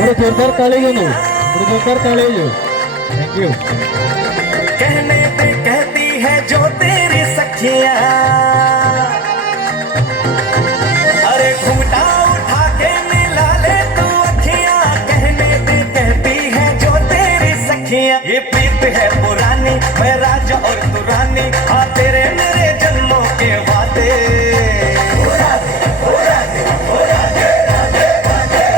थोड़ा जोरदार ताली दो, थोड़ा जोरदार ताली दो। Thank you. कहने पे कहती है जो तेरी सखियां, अरे घूंघटा उठा के मिला ले तू अखियां। कहने पे कहती है जो तेरी सखियां, ये प्रीत है पुरानी, मैं राजा और तू रानी, हाँ तेरे मेरे जन्मों के वादे।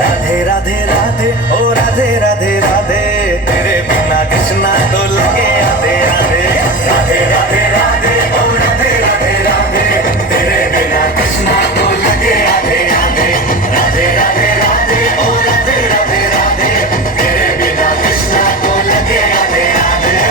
राधे राधे राधे ओ राधे राधे राधे, तेरे बिना कृष्णा तो लगे आधे आधे। राधे राधे राधे ओ राधे राधे राधे, तेरे बिना कृष्णा तो लगे आधे आधे। राधे राधे राधे ओ राधे राधे राधे, तेरे बिना कृष्णा तो लगे आधे आधे।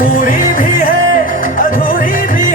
पूरी भी है अधूरी भी